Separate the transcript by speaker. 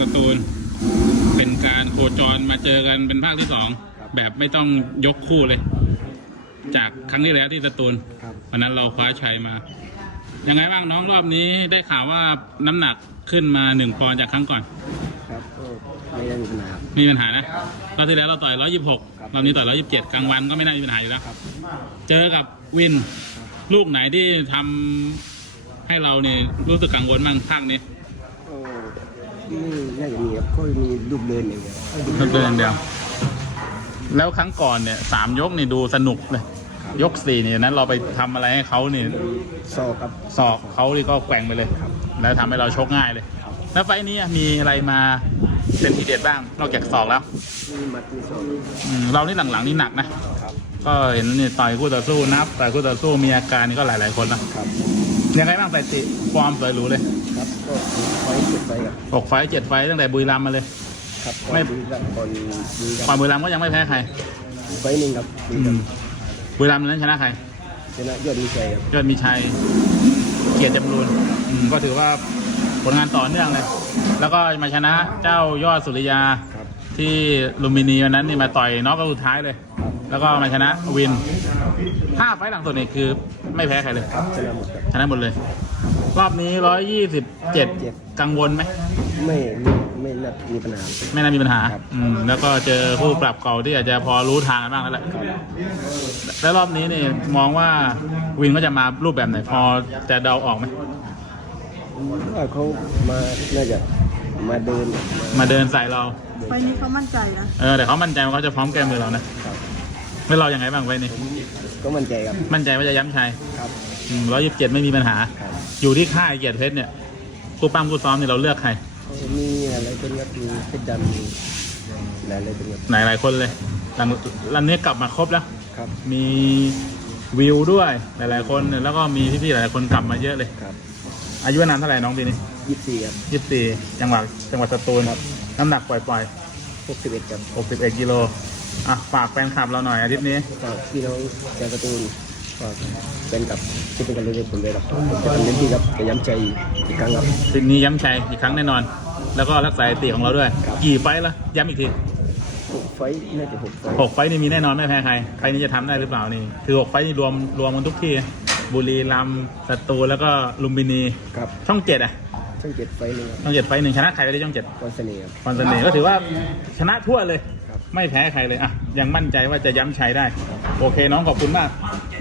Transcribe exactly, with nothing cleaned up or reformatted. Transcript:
Speaker 1: ตูลเป็นการโคจรมาเจอกันเป็นภาคที่สองแบบไม่ต้องยกคู่เลย จากครั้งที่แล้วที่สตูลวันนั้นเราคว้าชัยมายังไงบ้างน้องรอบนี้ได้ข่าวว่าน้ำหนักขึ้นมาหนึ่งปอนด์จากครั้งก่อน
Speaker 2: ครับก็ไม่ได้มีปัญหา
Speaker 1: มีปัญหานะรอบที่แล้วเราต่อยร้อยยี่สิบหกรอบนี้ต่อยร้อยยี่สิบเจ็ดกลางวันก็ไม่น่ามีปัญหาอยู่แล้วเจอกับวินลูกไหนที่ทำให้เราเนี่ยรู้สึกกังวลบ้างภาคนี้
Speaker 2: ไม่น่าจะมีครับก็มีลูกเดินอย่างเดียว
Speaker 1: ลูกเดินเดียวแล้วครั้งก่อนเนี่ยสามยกนี่ดูสนุกเลยยกสี่เนี่ยนั้นเราไปทำอะไรให้เขาเนี่ย
Speaker 2: ศอกครับ
Speaker 1: ศอกเขาที่ก็แกว่งไปเลยแล้วทำให้เราชกง่ายเลยแล้วไฟนี้มีอะไรมาเป็นทีเด็ดบ้างนอกจากศอกแล้ว
Speaker 2: มีมัดมีศอก
Speaker 1: เรานี่หลังๆนี่หนักนะก็เห็นนี่ต่อยคู่ต่อสู้นับต่อยคู่ต่อสู้มีอาการนี่ก็หลายๆคนนะครับยังไงบ้างสถิติฟอร์มสวยหรูเลย
Speaker 2: ครับก็ไฟเจ็ดไฟครับ
Speaker 1: หกไฟเจ็ดไฟตั้งแต่บุรีรัมย์มาเลย
Speaker 2: ครับไม่บุรีรัมย์ก่อน
Speaker 1: ก่อนบุรีรัมย์ก็ยังไม่แพ้ใคร
Speaker 2: ไฟหนึ่งครับ
Speaker 1: บุรีรัมย์นั้นชนะใคร
Speaker 2: ชนะยอดมีชัยครับ
Speaker 1: ยอดมีชัยเกียรติจำรูนก็ถือว่าผลงานต่อเนื่องเลยแล้วก็มาชนะเจ้ายอดสุริยาที่ลุมพินีวันนั้นนี่มาต่อยน็อกสุดท้ายเลยแล้วก็มาชนะวินห้าไฟล์หลังสุดนี่คือไม่แพ้ใครเลย
Speaker 2: ชนะหมด
Speaker 1: ชนะหมดเลยรอบนี้ร้อยยี่สิบเจ็ดกังวลไหม
Speaker 2: ไม่ไม่ไม่น่ามีปัญหา
Speaker 1: ไม่น่ามีปัญหาอืมแล้วก็เจอผู้ปรับเก่าที่อาจจะพอรู้ทางกันบ้างแล้วแหละแล้วรอบนี้นี่มองว่าวินก็จะมารูปแบบไหนพอจะเดาออกไหม
Speaker 2: ว่าเขามาน่าจะมาเดิน
Speaker 1: มาเดินใส่เรา
Speaker 3: ไฟนี้เขามั่นใจนะ
Speaker 1: เออแต่เขามั่นใจว่าเขาจะพร้อมแก้มือเรานะไม่เราอย่างไรบ้างไฟนี้
Speaker 2: ก็มั่นใจครับ
Speaker 1: มั่นใจว่าจะย้ำชัย
Speaker 2: ครับ
Speaker 1: ร้อยยี่สิบเจ็ดไม่มีปัญหาอยู่ที่ค่ายเกียรติเพชรเนี่ยคู่ปั้มคู่ซ้อมนี่เราเลือกใคร
Speaker 2: มีอะไรเป็นครับมีเพชรดำหลายอะไรเป็นครับ
Speaker 1: หลายหลายคนเลยหลังรันนี้กลับมาครบแล้ว
Speaker 2: ครับ
Speaker 1: มีวิวด้วยหลายๆคนแล้วก็มีพี่ๆหลายคนกลับมาเยอะเลย
Speaker 2: ครับ
Speaker 1: อายุนานเท่าไหร่น้องปีนี้
Speaker 2: ยี่สิบสี่ครับ
Speaker 1: ยี่สิบสี่จังหวัดจังหวัดสตูลครับน้ำหนักปล่อย
Speaker 2: ๆหกสิบเอ็ดครับ
Speaker 1: หกสิบเอ็ดกิโลอ่ะฝากแฟนคลับเราหน่อยอาทิตย์นี้
Speaker 2: ฝากพี่น้องชาวสตูลฝากเป็นกับที่เป็นกันเลยผมเลยครับจะทำเต็มที่ครับจะย้ำใจอีกครั้งครับ
Speaker 1: สิ่งนี้ย้ำใจอีกครั้งแน่นอนแล้วก็รักษาสถิติของเราด้วยกี่ไฟล์ละย้ำอีกที
Speaker 2: หกไฟน่าจะหกไฟ
Speaker 1: หกไฟนี่มีแน่นอนไม่แพ้ใครใครนี้จะทำได้หรือเปล่านี่คือหกไฟนี่รวมรวมกันทุกที่บุรีรัมย์สตูลแล้วก็ลุมพินี
Speaker 2: ครับ
Speaker 1: ช่องเจ็ดอ่ะ
Speaker 2: ช่องเจ็ดไฟหนึ่ง
Speaker 1: ช่องเจ็ดไฟหนึ่งชนะใครไปได้ช่องเจ็ด
Speaker 2: พรเสน่ห์
Speaker 1: พรเสน่ห์ก็ถือว่าชนะทั่วเลยไม่แพ้ใครเลยอ่ะยังมั่นใจว่าจะย้ำชัยได้โอเคน้องขอบคุณมาก